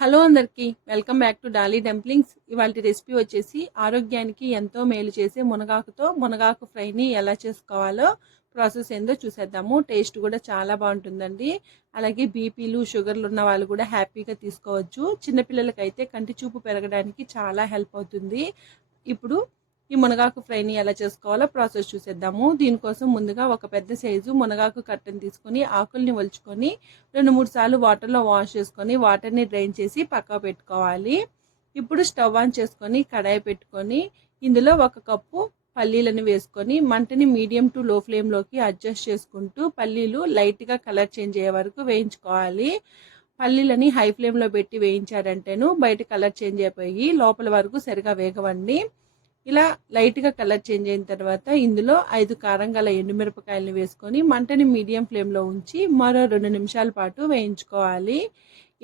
Hello అందరికీ welcome back to Dolly dumplings. ఇవాళ recipe వచ్చేసి ఆరోగ్యానికి ఎంతో మేలు చేసే మునగాకుతో మునగాకు ఫ్రైని ఎలా చేసుకోవాలో ప్రాసెస్ ఏందో చూసేద్దాము. టేస్ట్ కూడా చాలా బాగుంటుందండి. అలాగే బీపీలు షుగర్లు ఉన్న వాళ్ళు కూడా హ్యాపీగా తీసుకోవచ్చు. చిన్నపిల్లలకైతే కంటి చూపు పెరగడానికి చాలా హెల్ప్ అవుతుంది. ఇప్పుడు ఈ మునగాకు ఫ్రైని ఎలా చేసుకోవాలో ప్రాసెస్ చూసేద్దాము. దీనికోసం ముందుగా ఒక పెద్ద సైజు మునగాకు కట్టను తీసుకొని ఆకుల్ని ఒలుచుకొని 2-3 సార్లు వాటర్లో వాష్ చేసుకొని వాటర్ని డ్రైన్ చేసి పక్కకు పెట్టుకోవాలి. ఇప్పుడు స్టవ్ ఆన్ చేసుకొని కడాయి పెట్టుకొని ఇందులో 1 కప్పు పల్లీలను వేసుకొని మంటని మీడియం టు లో ఫ్లేమ్లోకి అడ్జస్ట్ చేసుకుంటూ పల్లీలు లైట్గా కలర్ చేంజ్ అయ్యే వరకు వేయించుకోవాలి. పల్లీలని హై ఫ్లేమ్లో పెట్టి వేయించారంటేను బయట కలర్ చేంజ్ అయిపోయి లోపల వరకు సరిగా వేగవండి. ఇలా లైట్గా కలర్ చేంజ్ అయిన తర్వాత ఇందులో 5 కారం గల ఎండుమిరపకాయలను వేసుకొని మంటని మీడియం ఫ్లేమ్లో ఉంచి మరో 2 నిమిషాల పాటు వేయించుకోవాలి.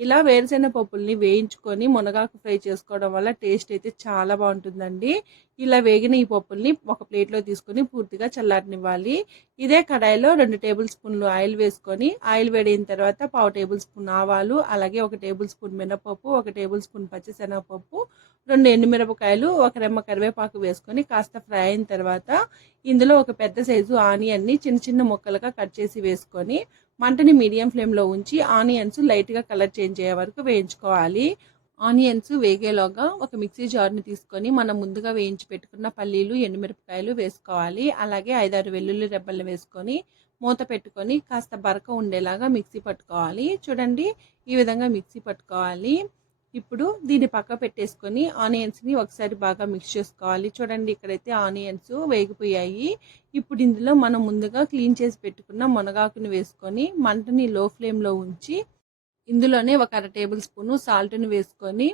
ఇలా వేరుశెనగ పప్పుల్ని వేయించుకొని మునగాకు ఫ్రై చేసుకోవడం వల్ల టేస్ట్ అయితే చాలా బాగుంటుందండి. ఇలా వేగిన ఈ పప్పుల్ని ఒక ప్లేట్లో తీసుకొని పూర్తిగా చల్లారనివ్వాలి. ఇదే కడాయిలో 2 టేబుల్ స్పూన్లు ఆయిల్ వేసుకొని ఆయిల్ వేడిన తర్వాత 1/2 టేబుల్ స్పూన్ ఆవాలు, అలాగే 1 టేబుల్ స్పూన్ మినపప్పు, 1 టేబుల్ స్పూన్ పచ్చిశనగపప్పు, 2 ఎండుమిరపకాయలు, 1 రెమ్మ కరివేపాకు వేసుకొని కాస్త ఫ్రై అయిన తర్వాత ఇందులో ఒక పెద్ద సైజు ఆనియన్ని చిన్న చిన్న ముక్కలుగా కట్ చేసి వేసుకొని మంటని మీడియం ఫ్లేమ్లో ఉంచి ఆనియన్స్ లైట్గా కలర్ చేంజ్ అయ్యే వరకు వేయించుకోవాలి. ఆనియన్స్ వేగేలోగా ఒక మిక్సీ జార్ని తీసుకొని మనం ముందుగా వేయించి పెట్టుకున్న పల్లీలు, ఎండుమిరపకాయలు వేసుకోవాలి. అలాగే 5-6 వెల్లుల్లి రెబ్బలు వేసుకొని మూత పెట్టుకొని కాస్త బరక ఉండేలాగా మిక్సీ పట్టుకోవాలి. చూడండి, ఈ విధంగా మిక్సీ పట్టుకోవాలి. ఇప్పుడు దీన్ని పక్క పెట్టేసుకొని ఆనియన్స్ని ఒకసారి బాగా మిక్స్ చేసుకోవాలి. చూడండి, ఇక్కడైతే ఆనియన్స్ వేగిపోయాయి. ఇప్పుడు ఇందులో మనం ముందుగా క్లీన్ చేసి పెట్టుకున్న మునగాకుని వేసుకొని మంటని లో ఫ్లేమ్లో ఉంచి ఇందులోనే 1 అర టేబుల్ స్పూను సాల్ట్ని వేసుకొని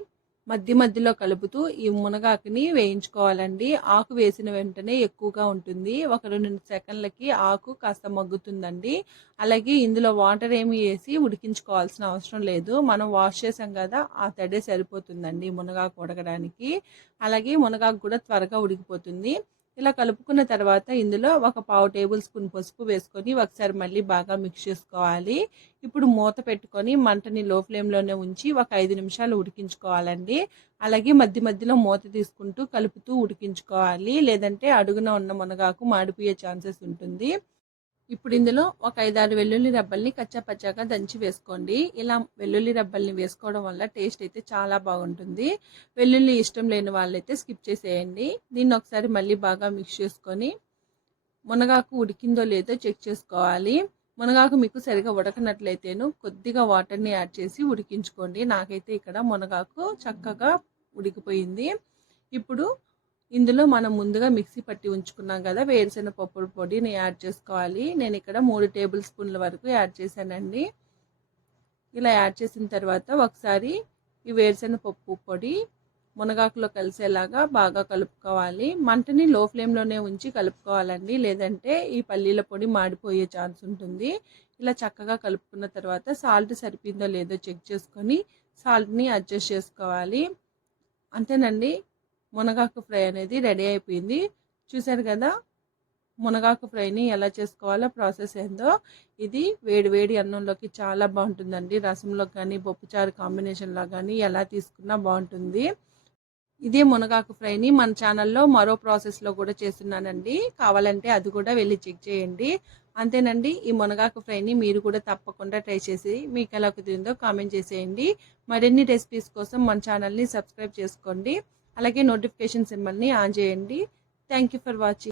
మధ్యలో కలుపుతూ ఈ మునగాకుని వేయించుకోవాలండి. ఆకు వేసిన వెంటనే ఎక్కువగా ఉంటుంది. 1-2 సెకండ్లకి ఆకు కాస్త మగ్గుతుందండి. అలాగే ఇందులో వాటర్ ఏమి వేసి ఉడికించుకోవాల్సిన అవసరం లేదు. మనం వాష్ చేసాం కదా, ఆ తడే సరిపోతుందండి మునగాకు ఉడకడానికి. అలాగే మునగాకు కూడా త్వరగా ఉడికిపోతుంది. ఇలా కలుపుకున్న తర్వాత ఇందులో 1/4 టేబుల్ స్పూన్ పసుపు వేసుకొని ఒకసారి మళ్ళీ బాగా మిక్స్ చేసుకోవాలి. ఇప్పుడు మూత పెట్టుకొని మంటని లో ఫ్లేమ్లోనే ఉంచి 5 నిమిషాలు ఉడికించుకోవాలండి. అలాగే మధ్యలో మూత తీసుకుంటూ కలుపుతూ ఉడికించుకోవాలి, లేదంటే అడుగున ఉన్న మునగాకు మాడిపోయే ఛాన్సెస్ ఉంటుంది. ఇప్పుడు ఇందులో 5-6 వెల్లుల్లి రెబ్బల్ని కచ్చాపచ్చాగా దంచి వేసుకోండి. ఇలా వెల్లుల్లి రెబ్బల్ని వేసుకోవడం వల్ల టేస్ట్ అయితే చాలా బాగుంటుంది. వెల్లుల్లి ఇష్టం లేని వాళ్ళైతే స్కిప్ చేసేయండి. దీన్ని ఒకసారి మళ్ళీ బాగా మిక్స్ చేసుకొని మునగాకు ఉడికిందో లేదో చెక్ చేసుకోవాలి. మునగాకు మీకు సరిగా ఉడకనట్లయితేను కొద్దిగా వాటర్ని యాడ్ చేసి ఉడికించుకోండి. నాకైతే ఇక్కడ మునగాకు చక్కగా ఉడికిపోయింది. ఇప్పుడు ఇందులో మనం ముందుగా మిక్సీ పట్టి ఉంచుకున్నాం కదా వేరుశెనగ పప్పు పొడిని యాడ్ చేసుకోవాలి. నేను ఇక్కడ 3 టేబుల్ స్పూన్ల వరకు యాడ్ చేశానండి. ఇలా యాడ్ చేసిన తర్వాత ఒకసారి ఈ వేరుశెనగ పప్పు పొడి మునగాకులో కలిసేలాగా బాగా కలుపుకోవాలి. మంటని లో ఫ్లేమ్లోనే ఉంచి కలుపుకోవాలండి, లేదంటే ఈ పల్లీల పొడి మాడిపోయే ఛాన్స్ ఉంటుంది. ఇలా చక్కగా కలుపుకున్న తర్వాత సాల్ట్ సరిపోయిందో లేదో చెక్ చేసుకొని సాల్ట్ని అడ్జస్ట్ చేసుకోవాలి. అంతేనండి, మునగాకు ఫ్రై అనేది రెడీ అయిపోయింది. చూసారు కదా మునగాకు ఫ్రైని ఎలా చేసుకోవాలో ప్రాసెస్ ఏందో. ఇది వేడి అన్నంలోకి చాలా బాగుంటుందండి. రసంలో కానీ పప్పుచారు కాంబినేషన్లో కానీ ఎలా తీసుకున్నా బాగుంటుంది. ఇదే మునగాకు ఫ్రైని మన ఛానల్లో మరో ప్రాసెస్లో కూడా చేస్తున్నానండి. కావాలంటే అది కూడా వెళ్ళి చెక్ చేయండి. అంతేనండి, ఈ మునగాకు ఫ్రైని మీరు కూడా తప్పకుండా ట్రై చేసి మీకు ఎలా కుదిరిందో కామెంట్ చేసేయండి. మరిన్ని రెసిపీస్ కోసం మన ఛానల్ని సబ్స్క్రైబ్ చేసుకోండి. అలాగే నోటిఫికేషన్ సింబల్ని ఆన్ చేయండి. Thank you for watching.